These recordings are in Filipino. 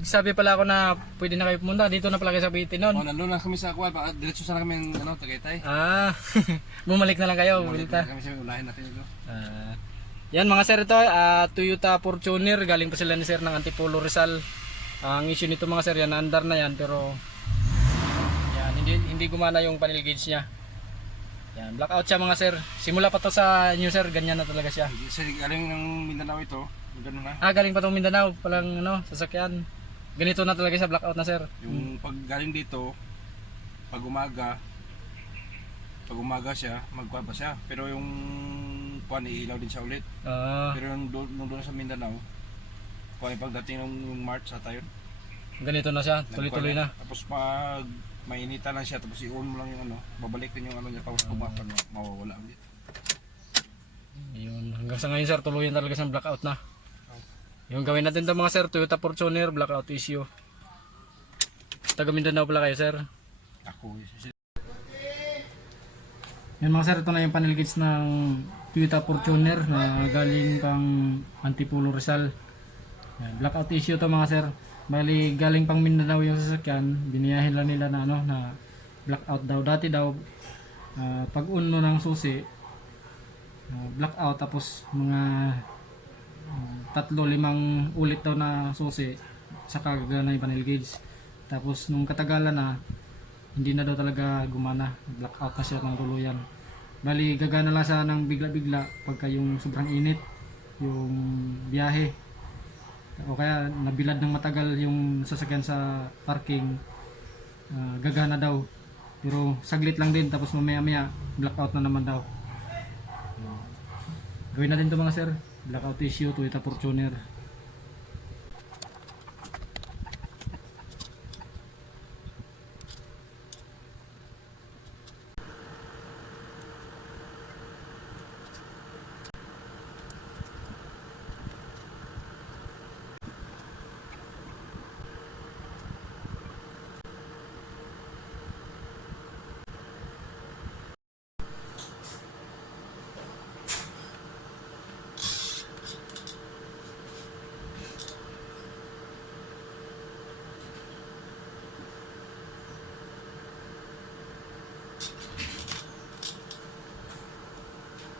Sabi pala ako na pwede na kayo pumunta. Dito na pala kayo sa Bitin nun. Oh, nandun na kami sa Kuwan. Diretso sana kami ng Tagaytay. Ah, bumalik na lang kayo. Bumalik Bumalik na kami sa ulahin natin ito. Yan mga sir, ito Toyota Fortuner. Galing pa sila ni sir ng Antipolo Rizal. Ang issue nito mga sir, yan andar na yan, pero yan, hindi gumana yung panel gauge niya. Yan, blackout siya mga sir. Simula pa to sa new sir, ganyan na talaga siya. Sa galing ng Mindanao ito, gano'n na. Galing pa tong Mindanao, palang sasakyan. Ganito na talaga siya, blackout na sir. Yung pag galing dito, pag umaga siya, magkuhan pa siya. Pero yung kuhan, iilaw din siya ulit. Pero yung doon sa Mindanao, kuhan pagdating ng March sa tayo. Ganito na siya, tuloy-tuloy na. Tapos pag mainita lang siya, tapos i-on mo lang yung babalik din yung niya, tapos pumapan, mawawala ulit. Yun, hanggang sa ngayon sir, tuluyan talaga siyang blackout na. Yung gawin natin ito mga sir, Toyota Fortuner, blackout issue. Taga Mindanao pala kayo sir. Ako, Yan mga sir, ito na yung panel gauge ng Toyota Fortuner na galing pang Antipolo Rizal. Yan, blackout issue to mga sir. Bali galing pang Mindanao yung sasakyan, biniyahin lang nila na na blackout daw. Dati daw pag on mo ng susi, blackout, tapos mga 3-5 ulit daw na susi saka gagana yung panel gauge. Tapos nung katagalan na, hindi na daw talaga gumana, blackout na siya ng tuluyan. Bali gagana lang siya ng bigla-bigla pagka yung sobrang init yung biyahe, o kaya nabilad ng matagal yung sasakyan sa parking, gagana daw. Pero saglit lang din, tapos mamaya-maya blackout na naman daw. Gawin natin ito mga sir, blackout issue Toyota Fortuner.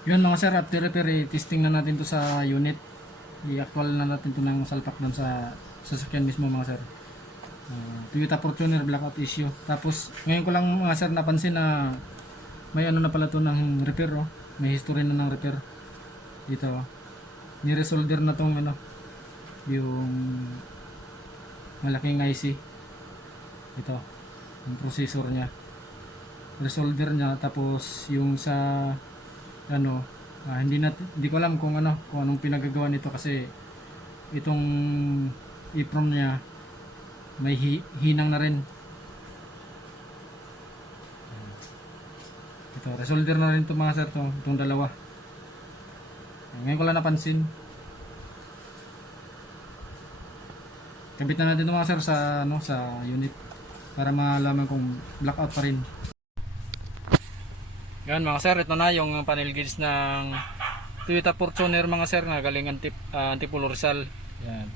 Yun mga sir, after repair, testing na natin to sa unit. I-actual na natin to ng salpak doon sa sasakyan mismo mga sir. Toyota Fortuner blackout issue. Tapos ngayon ko lang mga sir napansin na may ano na pala to ng repair, oh. May history na ng repair dito, oh. Ni-resolder na tong yung malaking IC ito, yung processor nya, resolder nya. Tapos yung sa hindi ko alam kung anong pinagagawa nito, kasi itong EEPROM nya may hinang na rin. Ito, resolder na rin ito mga sir, itong dalawa. Ngayon ko lang napansin. Kabit na natin ito mga sir sa unit para malaman kung blackout pa rin. Yan mga sir, ito na yung panel gauge ng Toyota Fortuner mga sir na galing Antipolo Rizal. Yan.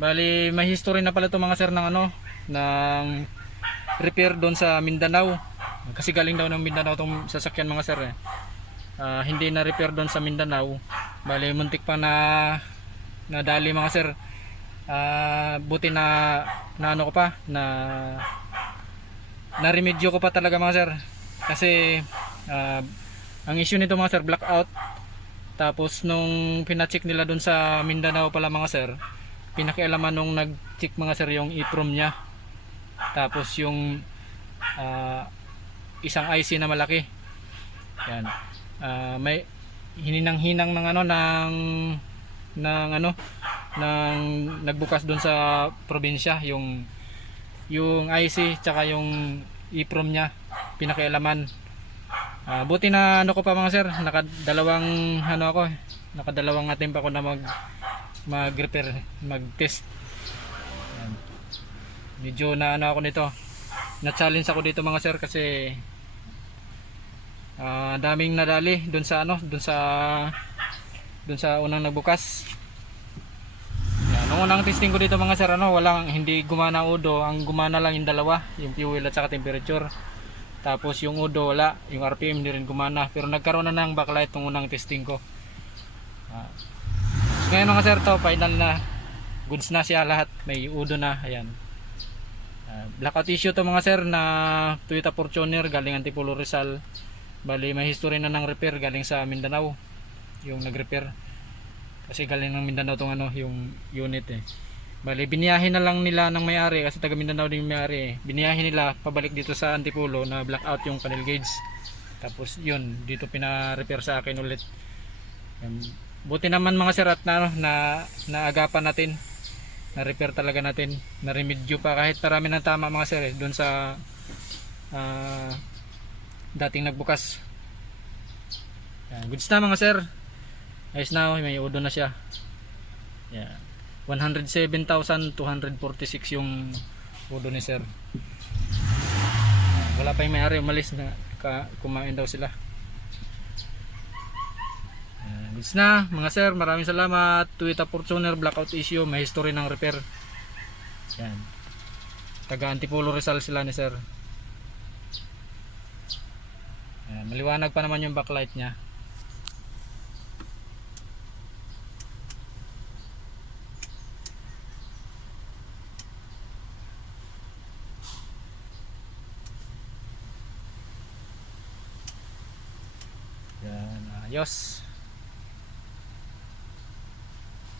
Bali may history na pala ito mga sir ng ng repair doon sa Mindanao. Kasi galing daw ng Mindanao itong sasakyan mga sir. Hindi na repair doon sa Mindanao. Bali muntik pa na nadali mga sir. Buti na ko pa na remedyo ko pa talaga mga sir. Kasi ang issue nito mga sir, blackout. Tapos nung pina-check nila dun sa Mindanao pala mga sir, pinakialaman nung nag-check mga sir yung EEPROM nya. Tapos yung isang IC na malaki. Yan. May hininang-hinang ng nagbukas dun sa probinsya yung IC tsaka yung EEPROM nya pinakialaman. Buti na ko pa mga sir, nakadalawang attempt ako na mag-repair, mag-test. Medyo na ako nito, na-challenge ako dito mga sir, kasi daming nadali dun sa unang nagbukas. Yan, Ang unang testing ko dito mga sir, hindi gumana ang udo, ang gumana lang yung dalawa, yung fuel at saka temperature. Tapos yung udo wala, yung RPM hindi rin gumana, pero nagkaroon na ng backlight ng unang testing ko. Ngayon mga sir, to final na, goods na siya lahat, may udo na, ayan. Blackout issue to mga sir na Toyota Fortuner galing Antipolo Rizal. Bali may history na ng repair galing sa Mindanao yung nag-repair. Kasi galing ng Mindanao tong yung unit eh. Bali biniyahin na lang nila ng may-ari kasi taga Mindanao din yung may-ari eh. Biniyahin nila pabalik dito sa Antipolo na blackout yung panel gauge. Tapos yun, dito pina-repair sa akin ulit. Buti naman mga sir at naagapan natin. Na-repair talaga natin. Na-remedyo pa kahit marami ng tama mga sir eh, doon sa dating nagbukas. Goods na mga sir. Ayos na, may udo na siya. Yeah. 107,246 yung udo ni sir. Wala pa yung may-ari, umalis na, kumain daw sila. Goods na mga sir, maraming salamat. Toyota Fortuner blackout issue, may history ng repair. Yan. Taga Antipolo Rizal sila ni sir. Maliwanag pa naman yung backlight nya. Yan, ayos.